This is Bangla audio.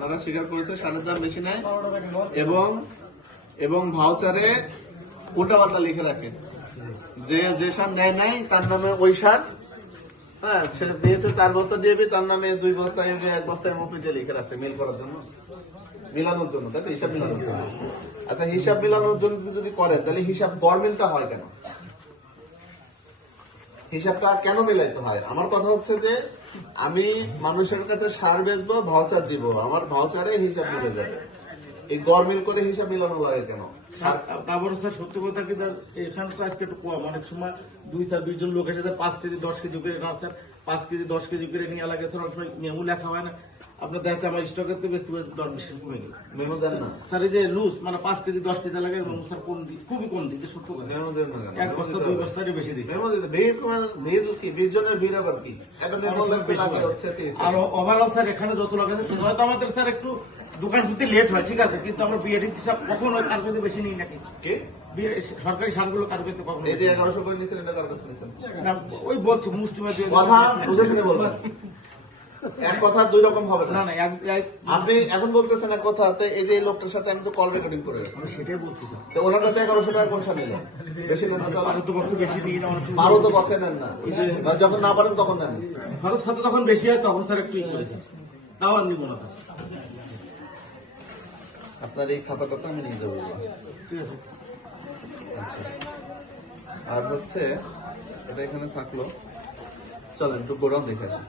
ওনারা স্বীকার করেছে সারের দাম বেশি নেয় এবং এবং ভাউচারে উল্টাপাল্টা লিখে রাখে যে যে সার নেয় নাই তার নামে ওই সার হ্যাঁ সে দিয়েছে চার বস্তা ডিএপি তার নামে দুই বস্তা ইউরিয়া এক বস্তা এমওপি দিয়ে লিখে রাখছে মিল করার জন্য। মিলানোর জন্য তাই তো? হিসাব মিলানোর জন্য। আচ্ছা হিসাব মিলানোর জন্য যদি করেন তাহলে হিসাব গড়মিলটা হয় কেন? হিসাবটা কেন মিলাইতে হয়? আমার কথা হচ্ছে যে, আমি মানুষের কাছে সার বেচবো ভাউচার দিব। আমার ভাউচারে হিসাব মিলে যাবে। এই গরমিল করে হিসাব মিলানো লাগে কেন? তারপরে স্যার, সত্যি কথা কি স্যার? এখানে তো আজকে একটু কম। অনেক সময় দুই চার, বিশ জন লোক এসে পাঁচ কেজি, দশ কেজি করে না স্যার পাঁচ কেজি, দশ কেজি করে নিয়ে লাগে স্যার, অনেক সময় লেখা হয় না। আপনার দেখা যাচ্ছে আমার স্টকের তো বেশি করে দশ বিশ কেজি কমে গেল। দেন না। স্যার এই যে লুজ মানে পাঁচ কেজি দশ কেজি লাগে মেমু স্যার কোন দিই খুবই কম যে সত্য কথা। দেন না এক বস্তা দুই বস্তারই বেশি দিচ্ছে। মেনু দিতে- ভিড় ভিড় কি বিশ জনের ভিড় আবার কি? একটা মেমো লাগবে লাগে হচ্ছে তিরিশ আর ওভারঅল স্যার এখানে যত লোক আছে হয়তো আমাদের স্যার একটু দোকান খুলতে লেট হয় ঠিক আছে? কিন্তু আমরা বিএডি হিসাব কখনো কার কাছে বেশি নিই নাকি? কে? সরকারি সারগুলো কার কাছে কখনো এই যে। এগারোশো করে নিয়েছেন কার কাছে নিয়েছেন? ওই বলছে মুষ্টিমা দিয়ে কথা বুঝে শুনে বলবেন এক কথা দুই রকম হবে না না আপনি এখন বলতেছেন এক কথা তো এই যে লোকটার সাথে আমি তো কল রেকর্ডিং করে। আমি সেটাই বলছি স্যার। তো ওনার কাছে এগারোশো টাকা নিলেন? বেশি নেন না তাহলে। পক্ষে বেশি নিই না অনেক তো পক্ষে নেন না। যখন না পারেন তখন নেন। খরচ খাতে যখন বেশি হয় তখন স্যার একটু তাও আর নিব না স্যার। আপনার এই খাতাটা তো আমি নিয়ে যাব। এবার। ঠিক আছে। আচ্ছা। আর হচ্ছে এটা এখানে থাকল। চলেন একটু গোড়াও দেখে আসি।